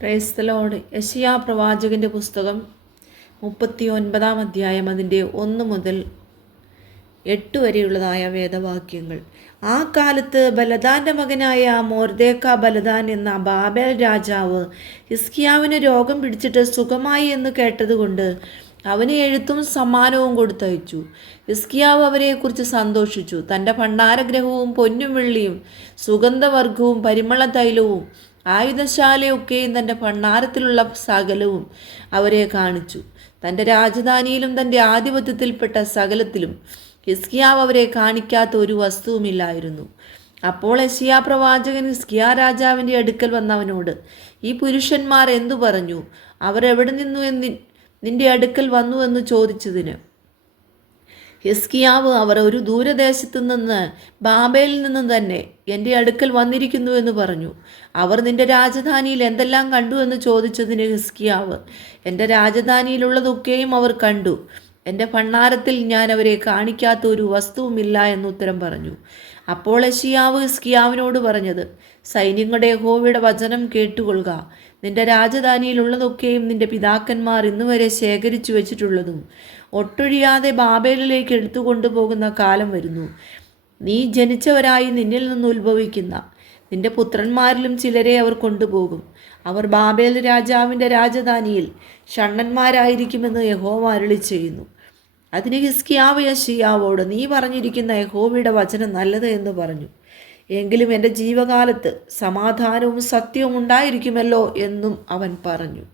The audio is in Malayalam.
Praise the Lord. യെശയ്യാ പ്രവാചകൻ്റെ പുസ്തകം 39-ാം അധ്യായം അതിൻ്റെ 1 മുതൽ 8 വരെയുള്ളതായ വേദവാക്യങ്ങൾ. ആ കാലത്ത് ബലദാൻ്റെ മകനായ മൊർദെഖാ ബലദാൻ എന്ന ബാബേൽ രാജാവ് ഹിസ്കിയാവിന് രോഗം പിടിച്ചിട്ട് സുഖമായി എന്ന് കേട്ടതുകൊണ്ട് അവന് എഴുത്തും സമ്മാനവും കൊടുത്തയച്ചു. ഹിസ്കിയാവ് അവരെക്കുറിച്ച് സന്തോഷിച്ചു. തൻ്റെ ഭണ്ഡാരഗ്രഹവും പൊന്നും വെള്ളിയും സുഗന്ധവർഗവും പരിമള തൈലവും ആയുധശാലയൊക്കെയും തൻ്റെ ഭണ്ഡാരത്തിലുള്ള സകലവും അവരെ കാണിച്ചു. തൻ്റെ രാജധാനിയിലും തൻ്റെ ആധിപത്യത്തിൽപ്പെട്ട സകലത്തിലും ഹിസ്കിയാവ് അവരെ കാണിക്കാത്ത ഒരു വസ്തുവുമില്ലായിരുന്നു. അപ്പോൾ യെശയ്യാ പ്രവാചകൻ ഹിസ്കിയാ രാജാവിൻ്റെ അടുക്കൽ വന്നവനോട്, ഈ പുരുഷന്മാർ എന്തു പറഞ്ഞു? അവർ എവിടെ നിന്നു നിന്റെ അടുക്കൽ വന്നു എന്ന് ചോദിച്ചതിന് ഹിസ്കിയാവ്, അവർ ഒരു ദൂരദേശത്തു നിന്ന് ബാബേലിൽ നിന്ന് തന്നെ എൻ്റെ അടുക്കൽ വന്നിരിക്കുന്നു എന്ന് പറഞ്ഞു. അവർ നിന്റെ രാജധാനിയിൽ എന്തെല്ലാം കണ്ടു എന്ന് ചോദിച്ചതിന് ഹിസ്കിയാവ്, എൻ്റെ രാജധാനിയിലുള്ളതൊക്കെയും അവർ കണ്ടു. എൻ്റെ ഭണ്ഡാരത്തിൽ ഞാൻ അവരെ കാണിക്കാത്ത ഒരു വസ്തുവുമില്ല എന്ന് ഉത്തരം പറഞ്ഞു. അപ്പോൾ യെശയ്യാവ് ഹിസ്കിയാവിനോട് പറഞ്ഞത്, സൈന്യങ്ങളുടെ യഹോവയുടെ വചനം കേട്ടുകൊള്ളുക. നിന്റെ രാജധാനിയിലുള്ളതൊക്കെയും നിന്റെ പിതാക്കന്മാർ ഇന്നുവരെ ശേഖരിച്ചു വെച്ചിട്ടുള്ളതും ഒട്ടൊഴിയാതെ ബാബേലിലേക്ക് എടുത്തുകൊണ്ടുപോകുന്ന കാലം വരുന്നു. നീ ജനിച്ചവരായി നിന്നിൽ നിന്ന് ഉത്ഭവിക്കുന്ന നിന്റെ പുത്രന്മാരിലും ചിലരെ അവർ കൊണ്ടുപോകും. അവർ ബാബേൽ രാജാവിൻ്റെ രാജധാനിയിൽ ഷണ്ഡന്മാരായിരിക്കുമെന്ന് യഹോവ അരുളി ചെയ്യുന്നു. അതിന് ഹിസ്കിയാവ് യെശയ്യാവോട്, നീ പറഞ്ഞിരിക്കുന്ന യഹോവയുടെ വചനം നല്ലത് എന്ന് പറഞ്ഞു. എങ്കിലും എൻ്റെ ജീവകാലത്ത് സമാധാനവും സത്യവും ഉണ്ടായിരിക്കുമല്ലോ എന്നും അവൻ പറഞ്ഞു.